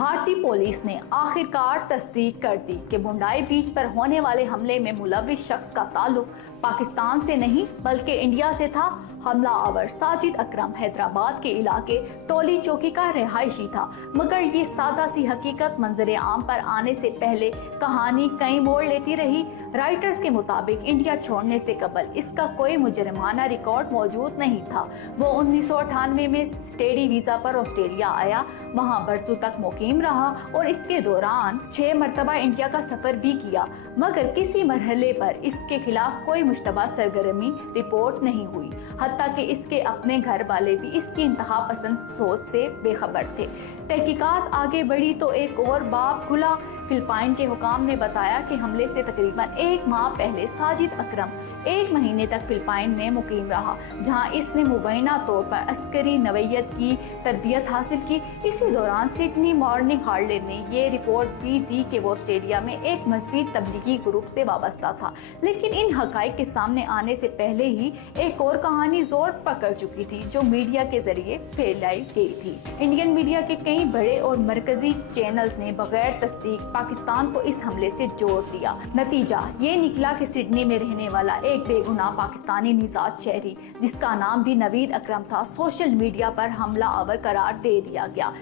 بھارتی پولیس نے آخرکار تصدیق کر دی کہ بنڈائی بیچ پر ہونے والے حملے میں ملوث شخص کا تعلق پاکستان سے نہیں بلکہ انڈیا سے تھا۔ حملہ آور ساجد اکرم حیدرآباد کے علاقے ٹولی چوکی کا رہائشی تھا، مگر یہ سادہ سی حقیقت منظر عام پر آنے سے پہلے کہانی کئی موڑ لیتی رہی۔ رائٹرز کے مطابق انڈیا چھوڑنے سے قبل اس کا کوئی مجرمانہ ریکارڈ موجود نہیں تھا۔ وہ 1998 میں اسٹڈی ویزا پر آسٹریلیا آیا، وہاں برسوں تک مقیم رہا اور اس کے دوران 6 مرتبہ انڈیا کا سفر بھی کیا، مگر کسی مرحلے پر اس کے خلاف کوئی مشتبہ سرگرمی رپورٹ نہیں ہوئی۔ حتیٰ کہ اس کے اپنے گھر والے بھی اس کی انتہا پسند سوچ سے بے خبر تھے۔ تحقیقات آگے بڑھی تو ایک اور باب کھلا۔ فلپائن کے حکام نے بتایا کہ حملے سے تقریباً 1 ماہ پہلے ساجد اکرم 1 مہینے تک فلپائن میں مقیم رہا، جہاں اس نے مبینہ طور پر عسکری نوعیت کی تربیت حاصل کی۔ اسی دوران سڈنی مارننگ ہارلڈ نے یہ رپورٹ بھی دی کہ وہ آسٹریلیا میں ایک مزید تبلیغی گروپ سے وابستہ تھا، لیکن ان حقائق کے سامنے آنے سے پہلے ہی ایک اور کہانی زور پکڑ چکی تھی جو میڈیا کے ذریعے پھیلائی گئی تھی۔ انڈین میڈیا کے کئی بڑے اور مرکزی چینلز نے بغیر تصدیق پاکستان کو اس حملے سے جوڑ دیا۔ نتیجہ یہ نکلا کہ سڈنی میں رہنے والا ایک بے گناہ پاکستانی نژاد شہری، جس کا نام بھی نوید اکرم تھا، سوشل میڈیا پر حملہ آور قرار دے دیا گیا۔